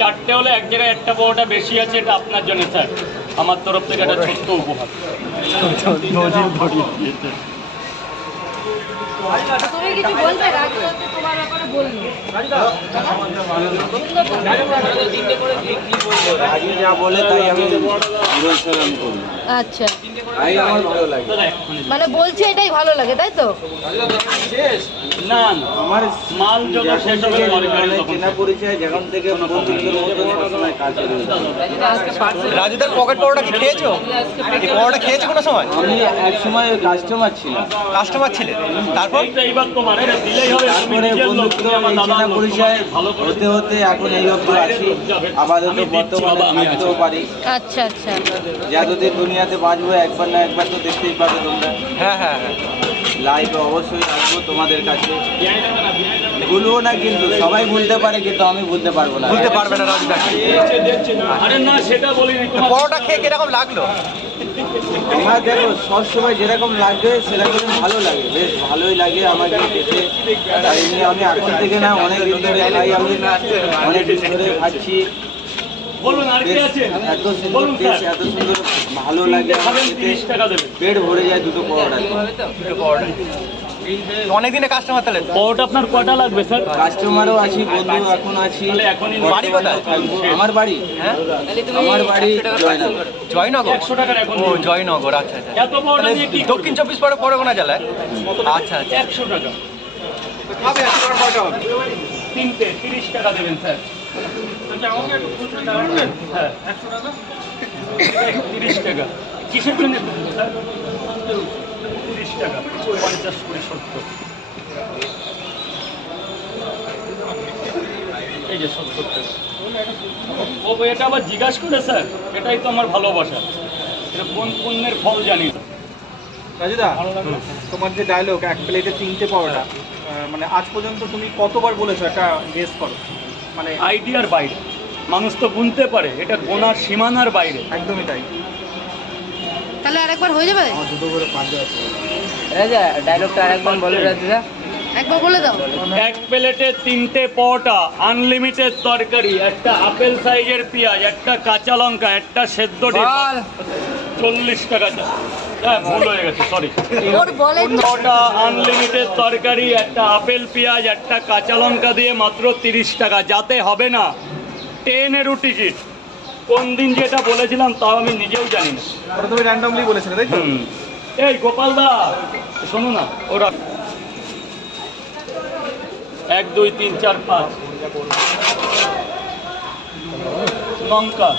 চারটে হলে এক জায়গায় একটা বড়টা বেশি আছে, এটা আপনার জন্য স্যার, আমার তরফ থেকে একটা ছোট্ট উপহার। তুমি কিছু বলবে? রাজু বলতে তোমার ব্যাপারে বললো। রাজু যা বলে তাই আমি অনুসরণ করি। আচ্ছা, তাই আমার ভালো লাগে। মানে বলছে এটাই ভালো লাগে, তাই তো? না আমার মাল যখন যখন শেষ থেকে হবে মানে চেনা পরিচয়, যখন থেকে বন্ধুত্বের মতন সবসময় কাজে রয়েছে। রাজুদার পকেট পরোটা কি খেয়েছো? এই পরোটা খেয়েছো কোনো সময়? আমি এক সময় কাস্টমার ছিলাম, কাস্টমার ছিলেন, তারপর এইবার তোমার এটা দিলেই হবে। তুমি তারপরে নিজের লোক, বন্ধুত্ব তুমি আমার দাদা চেনা লোক, পরিচয় ভালো করে হতে হতে এখন এই অবধি আছি। আপাতত বর্তমানে থাকতেও পারি। আচ্ছা আচ্ছা, যতদিন দুনিয়াতে বাঁচবো একবার না একবার তো দেখতেই পাবে তোমরা। হ্যাঁ হ্যাঁ হ্যাঁ, লাইভে অবশ্যই আসবো তোমাদের কাছে। ভুলবো না কিন্তু, সবাই ভুলতে পারে কিন্তু আমি ভুলতে পারবো না। ভুলতে পারবে না রাজুদাকে। আরে না, সেটা বলিনি তোমার। পরোটা খেয়ে কিরকম লাগলো? আমার দেখো সবসময় যেরকম লাগবে সেরকম ভালো লাগে, বেশ ভালোই লাগে আমাকে খেতে। আর এমনি আমি এখন থেকে না, অনেক দিন ধরে খাই, আমি অনেক দিন ধরে খাচ্ছি। বলুন আর কি বেশ আছে এত সুন্দর বলুন স্যার। টেস্ট, এত সুন্দর ভালো লাগে আমার খাবেন, খেতে। 30 টাকা দেবেন। পেট ভরে যায় দুটো পরোটা। অনেক দিনে কাস্টমার তাহলে। পরোটা আপনার কটা লাগবে স্যার? কাস্টমারও আছি, বন্ধু এখন আছি। তাহলে এখনই বাড়ি কোথায়? থাকবো। আমার বাড়ি, হ্যাঁ, আমার বাড়ি জয়নগর। জয়নগর। 100 টাকার এখন ও জয়নগর, আচ্ছা আচ্ছা। এত পরোটা তাহলে নিয়ে কি দক্ষিণ 24 পরগনা জেলায়। আচ্ছা আচ্ছা। 100 টাকা তিনটে 30 টাকা দেবেন স্যার। হ্যাঁ 30 টাকা কিসের জন্য স্যার? 30 টাকা 50 করে 70, এই যে 70 টাকা। ও এটা আবার জিজ্ঞাসা করে স্যার, এটাই তো আমার ভালোবাসা। এটা কোন পুণ্যের ফল জানি না। রাজুদা, তোমার যে ডায়লগ এক প্লেটে 3টে পরোটা, মানে আজ পর্যন্ত তুমি কতবার বলেছো একটা গেস করো? মানে আইডিয়ার বাইরে, মানুষ তো গুনতে পারে, এটা গোনার সীমানার বাইরে। একদমই তাই। তাহলে আরেকবার হয়ে যাবে? ডায়লগটা আরেকবার বলে রাজুদা। একবার বলে দাও। এক প্লেটে 3টে পরোটা, আনলিমিটেড তরকারি, একটা আপেল সাইজের পেঁয়াজ, একটা কাঁচা লঙ্কা, একটা সেদ্ধ ডিম, 40 টাকা। হ্যাঁ ভুল হয়ে গেছে, সরি। ওর বলে পরোটা, আনলিমিটেড তরকারি, একটা আপেল পেঁয়াজ, একটা কাঁচা লঙ্কা দিয়ে মাত্র 30 টাকা। যাতে হবে না 10-এরও টিকিট। কোন দিন যেটা বলেছিলাম তাও আমি নিজেও জানি না। ওটা তুমি র্যান্ডমলি বলেছিলে, তাই তো? এই গোপাল দা শোনো না, ওরা 1 2 3 4 5 লঙ্কা।